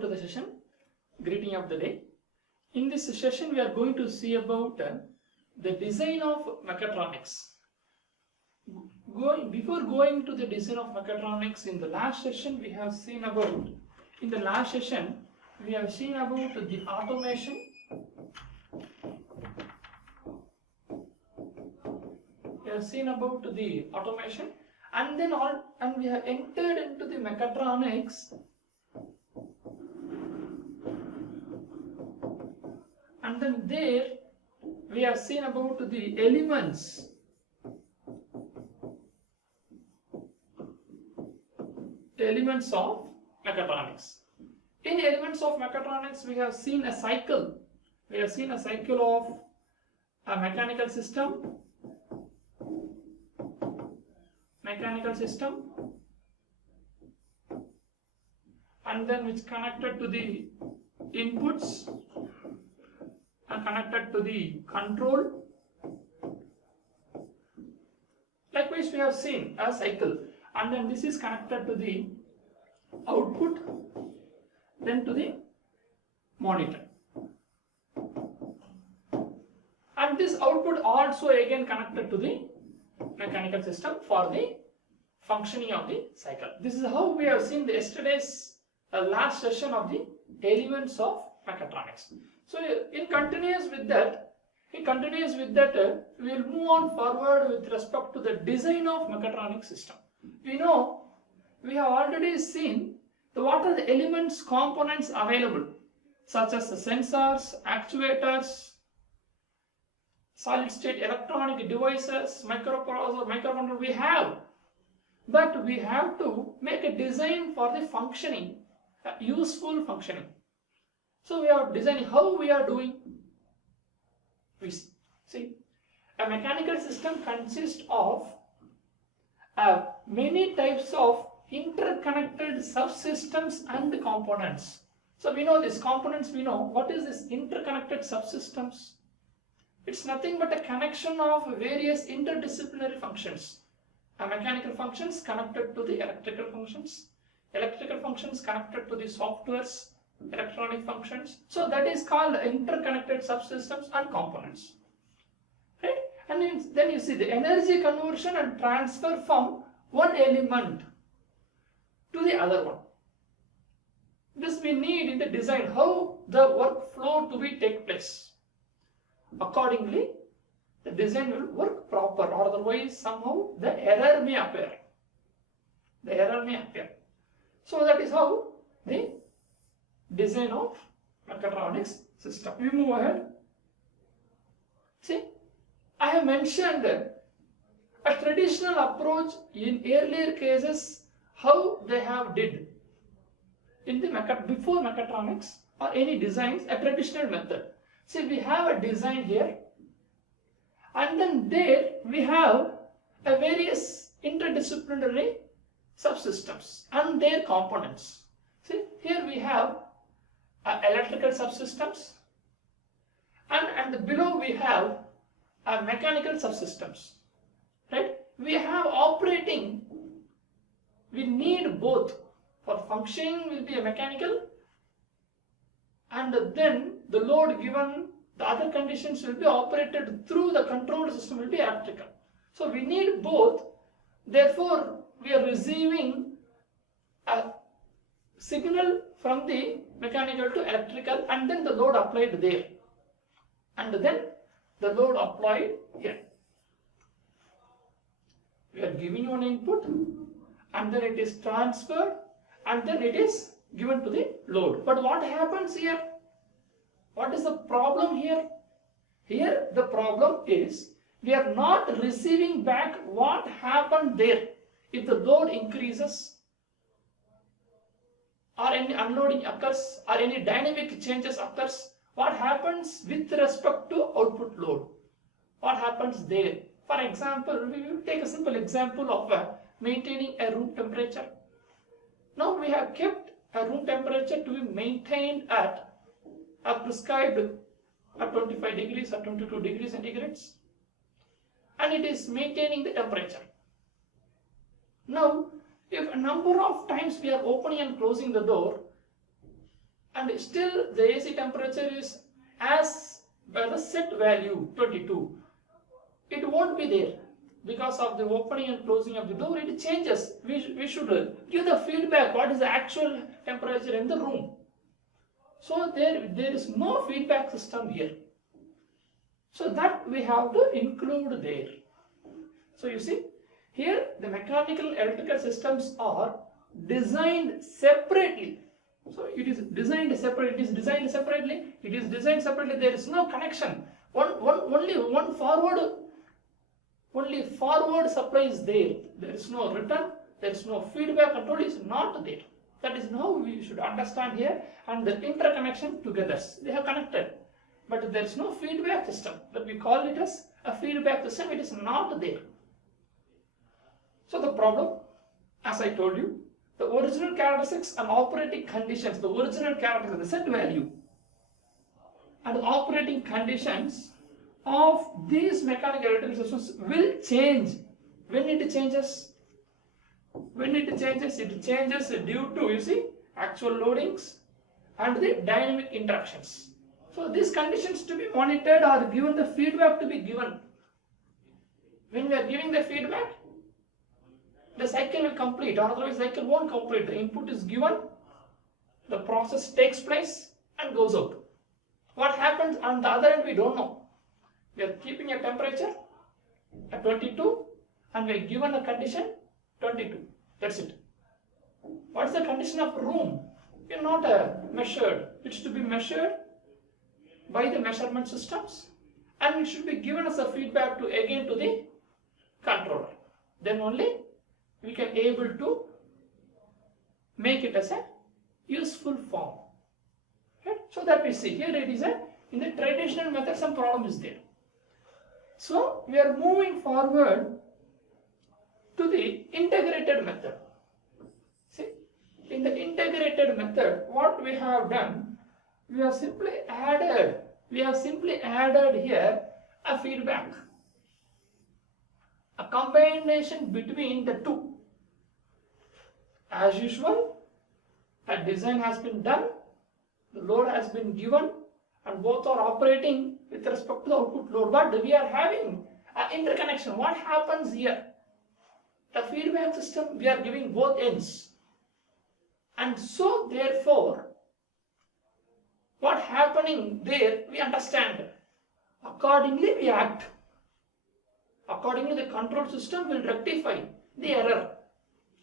welcome to the session. Greeting of the day. In this session, we are going to see about the design of mechatronics. Before going to the design of mechatronics, in the last session we have seen about the automation. We have seen about the automation, and we have entered into the mechatronics. And then there we have seen about the elements of mechatronics. In elements of mechatronics, we have seen a cycle. We have seen a cycle of a mechanical system, and then which connected to the inputs and connected to the control. Likewise, we have seen a cycle, and then this is connected to the output, then to the monitor, and this output also again connected to the mechanical system for the functioning of the cycle. This is how we have seen the yesterday's last session of the elements of mechatronics. So in continuous with that, we will move on forward with respect to the design of mechatronic system. We know we have already seen what are the elements, components available, such as the sensors, actuators, solid state electronic devices, microprocessor, microcontroller we have, but we have to make a design for the functioning, useful functioning. So we are designing. How we are doing? We see a mechanical system consists of many types of interconnected subsystems and components. So we know these components. We know what is this interconnected subsystems. It's nothing but a connection of various interdisciplinary functions. Mechanical functions connected to the electrical functions connected to the softwares, electronic functions. So that is called interconnected subsystems and components, right? And then you see the energy conversion and transfer from one element to the other one. This we need in the design, how the workflow to be take place. Accordingly, the design will work proper, or otherwise somehow the error may appear. So that is how the design of mechatronics system. We move ahead. See, I have mentioned a traditional approach in earlier cases, how they have did in the before mechatronics or any designs, a traditional method. See, we have a design here, and then there we have a various interdisciplinary subsystems and their components. See, here we have electrical subsystems, and below we have mechanical subsystems, right? We have operating, we need both. For functioning will be a mechanical, and then the load given, the other conditions will be operated through the control system will be electrical. So we need both. Therefore, we are receiving a signal from the mechanical to electrical, and then the load applied there, and then the load applied here. We are giving one input, and then it is transferred, and then it is given to the load. But what happens here? What is the problem here? Here the problem is we are not receiving back what happened there. If the load increases, or any unloading occurs, or any dynamic changes occurs, what happens with respect to output load? What happens there? For example, we will take a simple example of maintaining a room temperature. Now we have kept a room temperature to be maintained at a prescribed 25 degrees or 22 degrees centigrades, and it is maintaining the temperature. Now, if a number of times we are opening and closing the door, and still the AC temperature is as by the set value 22. It won't be there because of the opening and closing of the door. It changes. We should give the feedback what is the actual temperature in the room. So there is no feedback system here. So that we have to include there. So you see, here the mechanical electrical systems are designed separately. So it is designed separately. It is designed separately. It is designed separately. There is no connection. Only forward supply is there. There is no return. There is no feedback control is not there. That is how we should understand here. And the interconnection together, they have connected. But there is no feedback system. But we call it as a feedback system. It is not there. So the problem, as I told you, the original characteristics and operating conditions, the original characteristics, the set value and the operating conditions of these mechanical electrical systems will change. When it changes? When it changes due to, you see, actual loadings and the dynamic interactions. So these conditions to be monitored or given the feedback to be given. When we are giving the feedback, the cycle will complete, or otherwise the cycle won't complete. The input is given, the process takes place and goes out. What happens on the other end we don't know. We are keeping a temperature at 22 and we are given a condition 22. That's it. What is the condition of room? We are not measured. It's to be measured by the measurement systems and it should be given as a feedback to again to the controller. Then only we can able to make it as a useful form. Right? So that we see here it is in the traditional method some problem is there. So we are moving forward to the integrated method. See, in the integrated method, what we have done, we have simply added here a feedback, a combination between the two. As usual, a design has been done, the load has been given, and both are operating with respect to the output load. But we are having an interconnection. What happens here? The feedback system, we are giving both ends. And so therefore, what happening there, we understand. Accordingly, we act. Accordingly, the control system will rectify the error.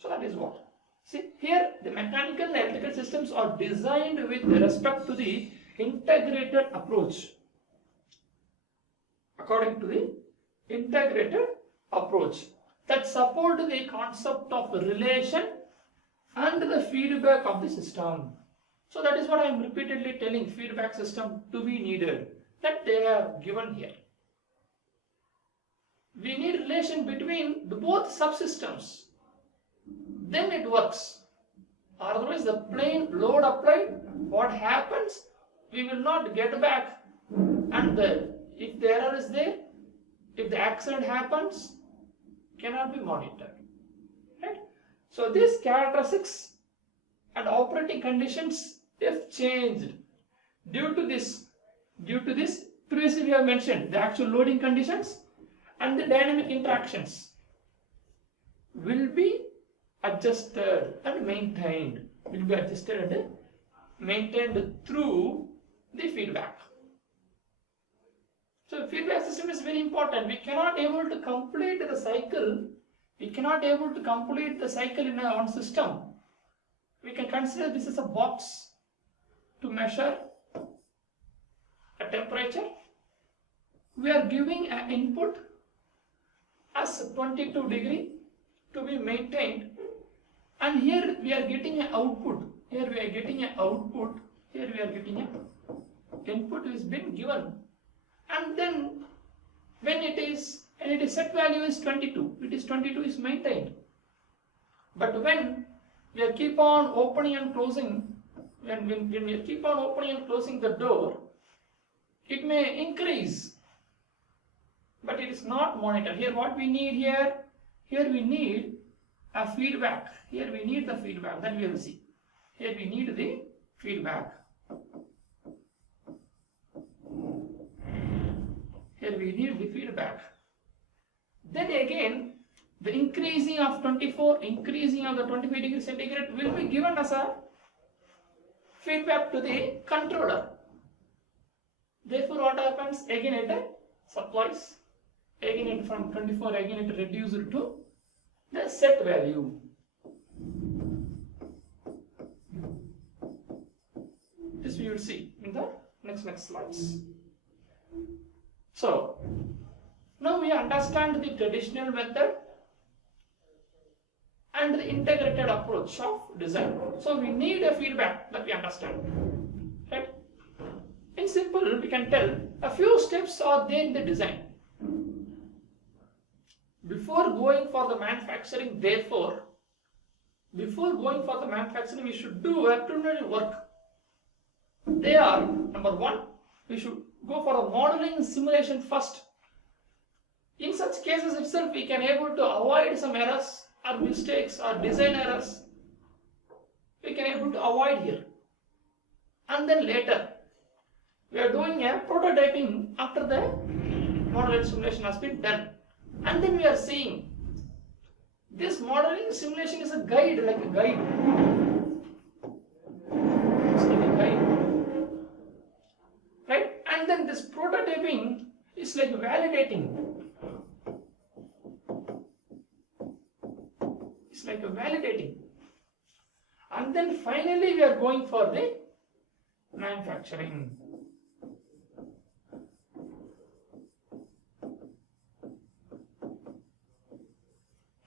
So that is what. See, here the mechanical and electrical systems are designed with respect to the integrated approach. According to the integrated approach that support the concept of relation and the feedback of the system. So that is what I am repeatedly telling, feedback system to be needed, that they are given here. We need relation between the both subsystems. Then it works. Otherwise the plain load applied, what happens? We will not get back, and if the error is there, if the accident happens, cannot be monitored. Right? So these characteristics and operating conditions, if changed due to this, previously we have mentioned the actual loading conditions and the dynamic interactions will be adjusted and maintained. Will be adjusted and maintained through the feedback. So feedback system is very important. We cannot able to complete the cycle. We cannot able to complete the cycle in one system. We can consider this as a box to measure a temperature. We are giving an input as 22 degree to be maintained, and here we are getting an output. Here we are getting an output. Here we are getting an input is been given, and then when it is set value is 22, it is 22 is maintained. But when we keep on opening and closing, when we keep on opening and closing the door, it may increase, but it is not monitored. Here what we need here we need a feedback. Here we need the feedback, that we will see. Here we need the feedback. Here we need the feedback. Then again, the increasing of 24, increasing of the 25 degrees centigrade will be given as a feedback to the controller. Therefore, what happens? Again it supplies. Again it from 24, again it reduced to the set value. This we will see in the next slides. So, now we understand the traditional method and the integrated approach of design. So, we need a feedback that we understand. Right? In simple, we can tell a few steps are there in the design. Before going for the manufacturing, therefore, before going for the manufacturing, we should do a preliminary work. They are, number one, we should go for a modeling simulation first. In such cases itself, we can able to avoid some errors or mistakes or design errors. We can able to avoid here. And then later, we are doing a prototyping after the modeling simulation has been done. And then we are seeing this modeling simulation is a guide, like a guide. It's like a guide. Right? And then this prototyping is like validating. It's like a validating. And then finally we are going for the manufacturing.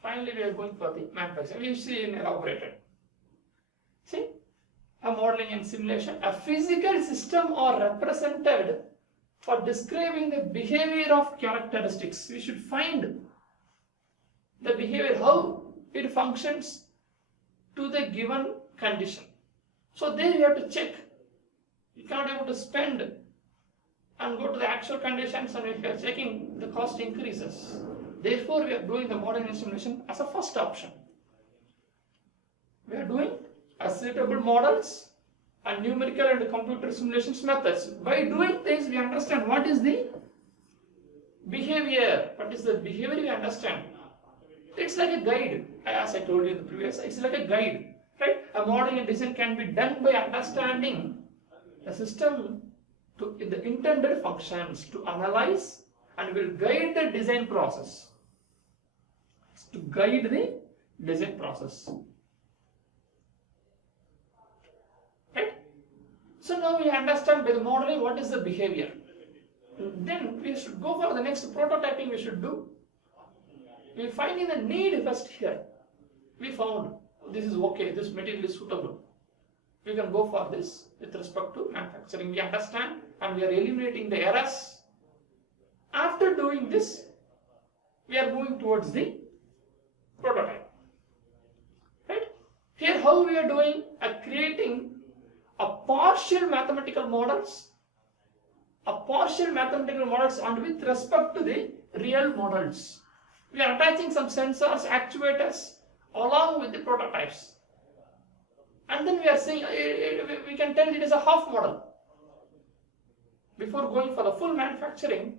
Finally, we are going for the manufacturing. We see in elaborated. See, a modeling and simulation. A physical system are represented for describing the behavior of characteristics. We should find the behavior, how it functions to the given condition. So there you have to check. You cannot be able to spend and go to the actual conditions, and if you are checking, the cost increases. Therefore, we are doing the modeling simulation as a first option. We are doing suitable models and numerical and computer simulations methods. By doing things, we understand what is the behavior. What is the behavior we understand. It's like a guide, as I told you in the previous. It's like a guide, right? A modeling and design can be done by understanding the system to the intended functions to analyze and will guide the design process. To guide the design process. Right? So now we understand by the modeling what is the behavior. Then we should go for the next prototyping we should do. We find in the need first here. We found this is okay, this material is suitable. We can go for this with respect to manufacturing. We understand and we are eliminating the errors. After doing this, we are moving towards the prototype. Right? Here how we are doing, creating a partial mathematical models and with respect to the real models. We are attaching some sensors, actuators along with the prototypes. And then we are saying, we can tell it is a half model. Before going for the full manufacturing,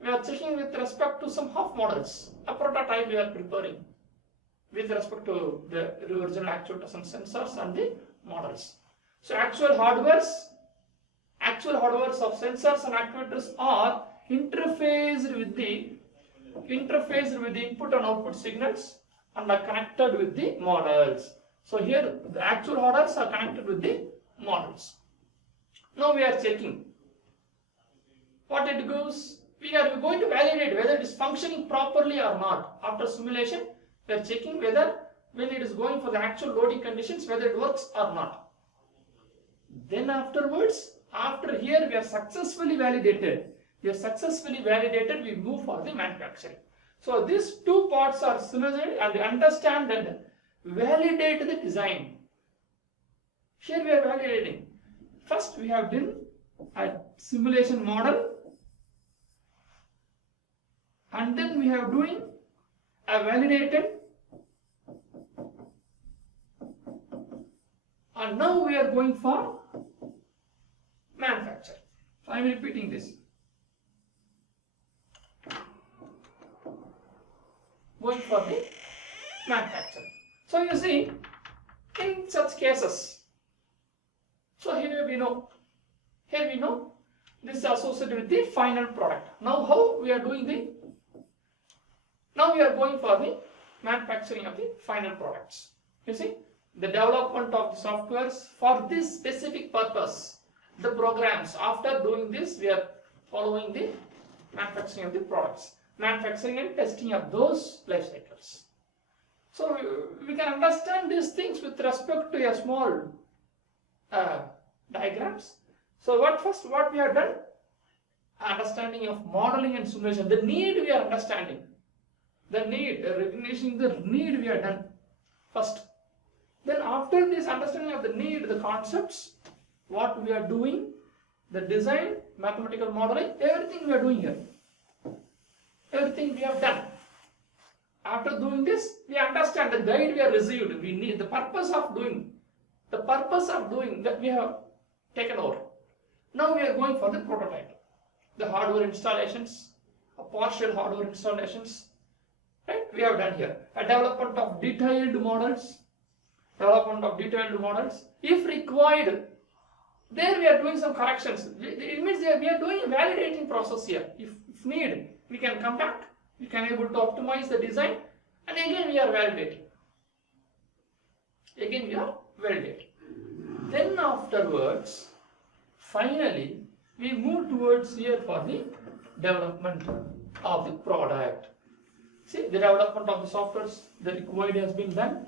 we are checking with respect to some half models. A prototype we are preparing with respect to the original actuators and sensors and the models. So actual hardwares of sensors and actuators are interfaced with the input and output signals and are connected with the models. So here the actual hardwares are connected with the models. Now we are checking what it goes. We are going to validate whether it is functioning properly or not. After simulation, we are checking whether when it is going for the actual loading conditions, whether it works or not. Then afterwards, after here we are successfully validated. We move for the manufacturing. So these two parts are simulated and understand and validate the design. Here we are validating. First we have done a simulation model, and then we have doing a validated, and now we are going for manufacture. So I am repeating this. going for the manufacturing. So you see, in such cases, so here we know this is associated with the final product. Now how we are doing now we are going for the manufacturing of the final products. You see, the development of the softwares for this specific purpose, the programs. After doing this, we are following the manufacturing of the products, manufacturing and testing of those life cycles. So we can understand these things with respect to a small diagrams. So what we have done? Understanding of modeling and simulation. The need we are understanding. The need, recognition the need we are done first. Then after this understanding of the need, the concepts, what we are doing, the design, mathematical modeling, everything we are doing here. Everything we have done. After doing this, we understand the guide we have received. We need the purpose of doing that we have taken over. Now we are going for the prototype. The hardware installations, a partial hardware installations, right? We have done here. A development of detailed models. If required, there we are doing some corrections. It means we are doing a validating process here. If need, we can come back. We can able to optimize the design, and again we are validating. Then afterwards, finally, we move towards here for the development of the product. See, the development of the softwares, the required has been done,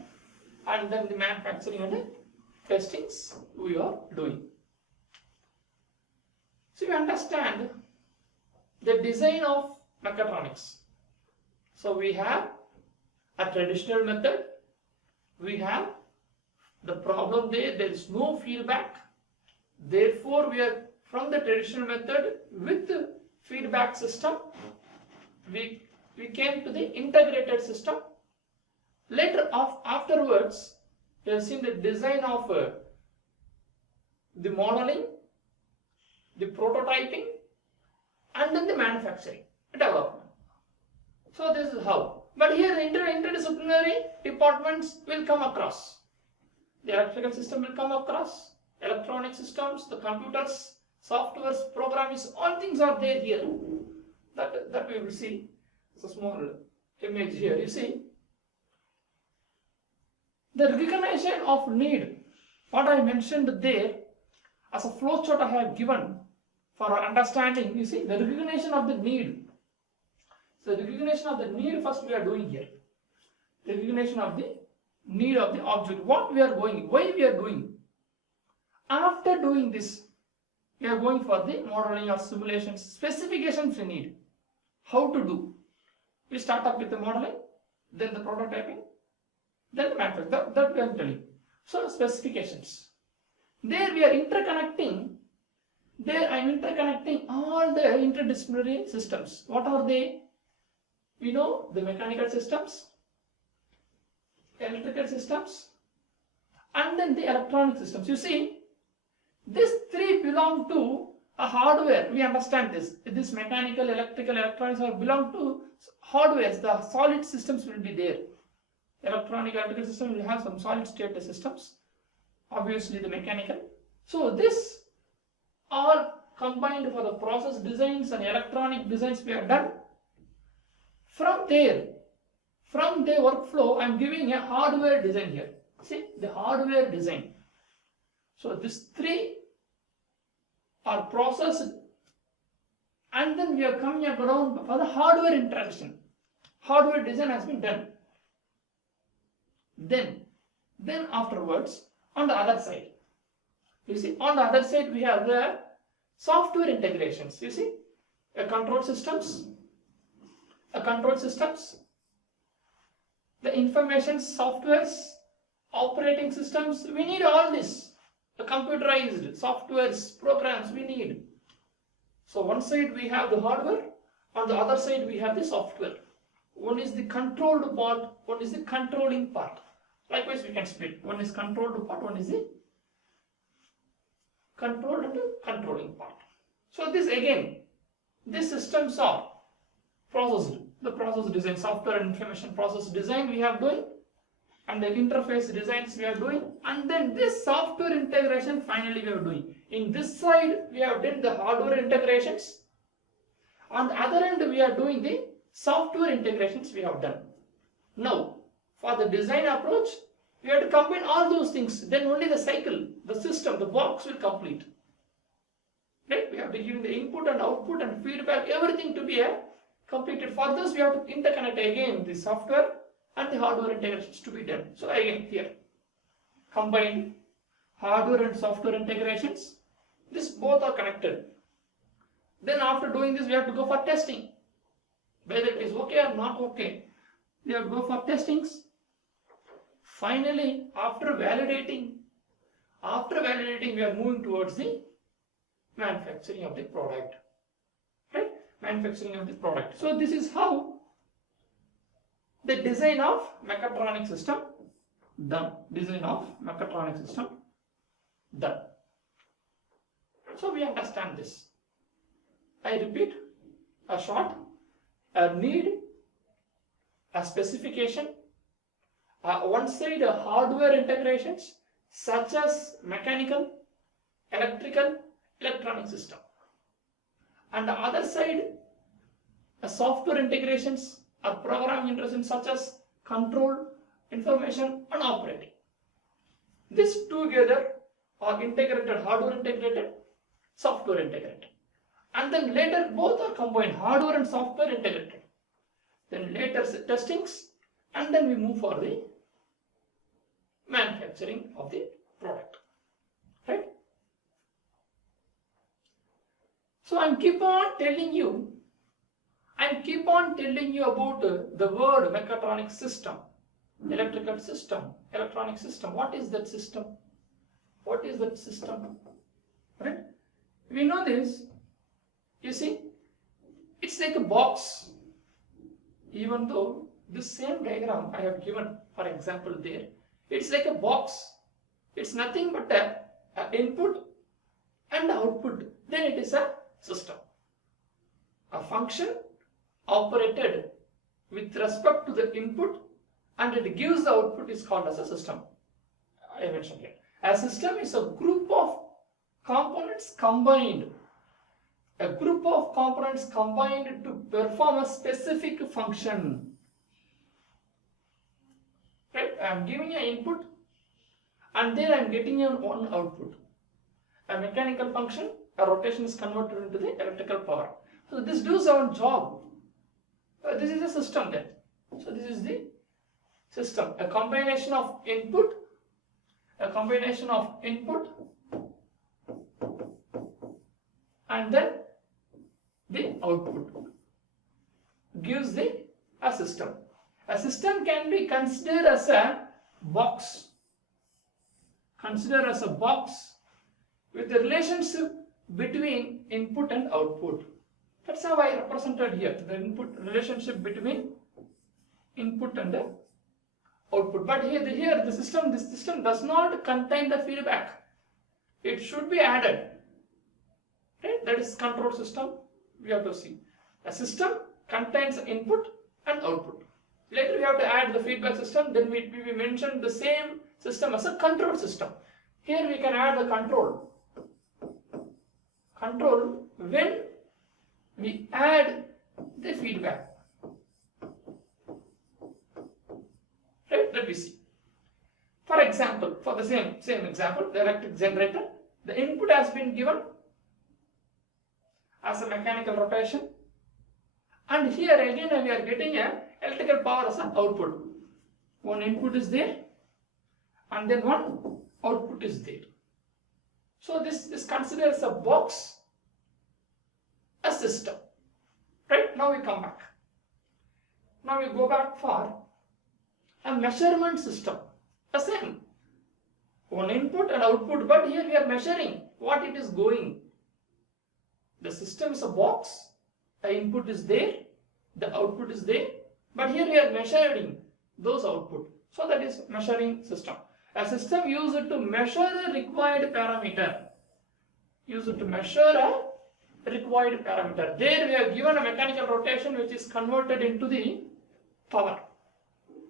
and then the manufacturing and the testings we are doing. So we understand the design of mechatronics. So we have a traditional method, we have the problem there is no feedback. Therefore, we are from the traditional method with the feedback system, we came to the integrated system. Later afterwards, we have seen the design of the modeling, the prototyping, and then the manufacturing, development. So this is how. But here the interdisciplinary departments will come across. The electrical system will come across, electronic systems, the computers, softwares, programs, all things are there here. That we will see. It's a small image here. You see, the recognition of need, what I mentioned there, as a flowchart I have given for our understanding. You see, the recognition of the need. So the recognition of the need first we are doing here. Recognition of the need of the object. What we are going, why we are doing. After doing this, we are going for the modeling or simulations, specifications we need. How to do. We start up with the modeling, then the prototyping, then the manufacturing. That we are telling. So specifications. There we are interconnecting. There I am interconnecting all the interdisciplinary systems. What are they? We know the mechanical systems, electrical systems, and then the electronic systems. You see, these three belong to a hardware. We understand this. This mechanical, electrical, electronics belong to hardware. The solid systems will be there. Electronic, electrical system will have some solid state systems. Obviously the mechanical. So this all combined for the process designs and electronic designs we have done. From their workflow, I am giving a hardware design here. See, the hardware design. So these three are processed, and then we are coming around for the hardware interaction. Hardware design has been done. Then afterwards, on the other side, you see, on the other side we have the software integrations. You see, a control systems, the information softwares, operating systems. We need all this. The computerized softwares, programs we need. So one side we have the hardware, on the other side we have the software. One is the controlled part, one is the controlling part. Likewise we can split. One is controlled part, one is the controlled and controlling part. So this again, these systems are processed. the process design, software and information process design we have doing, and the interface designs we are doing, and then this software integration finally we are doing. In this side we have done the hardware integrations, on the other end we are doing the software integrations we have done. Now for the design approach we have to combine all those things, then only the cycle, the system, the box will complete. Right? We have to give the input and output and feedback, everything to be completed. For this we have to interconnect again the software and the hardware integrations to be done. So again here, combined hardware and software integrations, this both are connected. Then after doing this we have to go for testing, whether it is okay or not okay. We have to go for testings. Finally, after validating we are moving towards the manufacturing of the product. Right? Manufacturing of the product. So this is how the design of mechatronic system done. Design of mechatronic system done. So we understand this. I repeat, a short, a need, a specification, one side a hardware integrations such as mechanical, electrical, electronic system, and the other side a software integrations or programming integrations such as control, information and operating. These together are integrated, hardware integrated, software integrated, and then later both are combined, hardware and software integrated. Then later testings, and then we move for the manufacturing of the product. Right? So I keep on telling you about the word mechatronic system, electrical system, electronic system. What is that system? What is that system? Right? We know this. You see, it's like a box. Even though this same diagram I have given, for example, there, it's like a box. It's nothing but a input and output. Then it is a system. A function operated with respect to the input and it gives the output is called as a system. I mentioned it. A system is a group of components combined. A group of components combined to perform a specific function. Right? I am giving an input and then I am getting one output. A mechanical function, a rotation is converted into the electrical power. So this does our job. This is a system then. So this is the system. A combination of input and then the output gives a system. A system can be considered as a box. Consider as a box with the relationship between input and output. That's how I represented here, the input relationship between input and the output. But here this system does not contain the feedback. It should be added. Right? That is control system. We have to see. A system contains input and output. Later we have to add the feedback system. Then we mentioned the same system as a control system. Here we can add the control. Control when we add the feedback. Right? Let me see. For example, for the same example, the electric generator, the input has been given as a mechanical rotation, and here again we are getting a electrical power as an output. One input is there and then one output is there. So this is considered as a box, a system. Right? Now we come back. Now we go back for a measurement system. The same. One input and output, but here we are measuring what it is going. The system is a box, the input is there, the output is there, but here we are measuring those output. So that is measuring system. A system used to measure a required parameter. Used to measure a required cuboid parameter. There we are given a mechanical rotation which is converted into the power.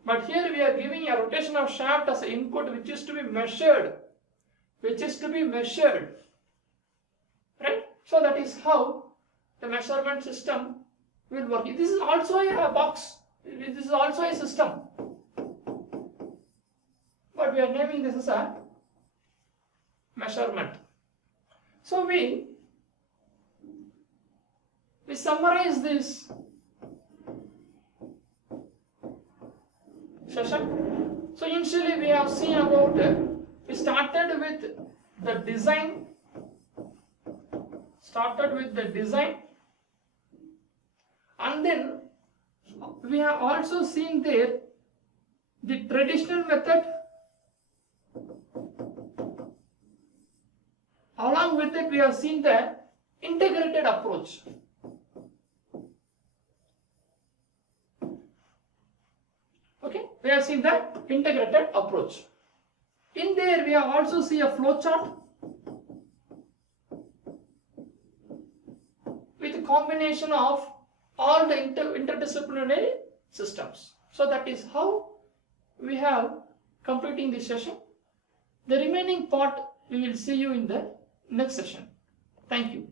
But here we are giving a rotation of shaft as an input which is to be measured. Right? So that is how the measurement system will work. This is also a box. This is also a system. But we are naming this as a measurement. So we summarize this session. So initially we have seen about, we started with the design, and then we have also seen there the traditional method. Along with it we have seen the integrated approach. Okay, we have seen the integrated approach. In there we have also seen a flow chart with a combination of all the interdisciplinary systems. So that is how we have completing this session. The remaining part we will see you in the next session. Thank you.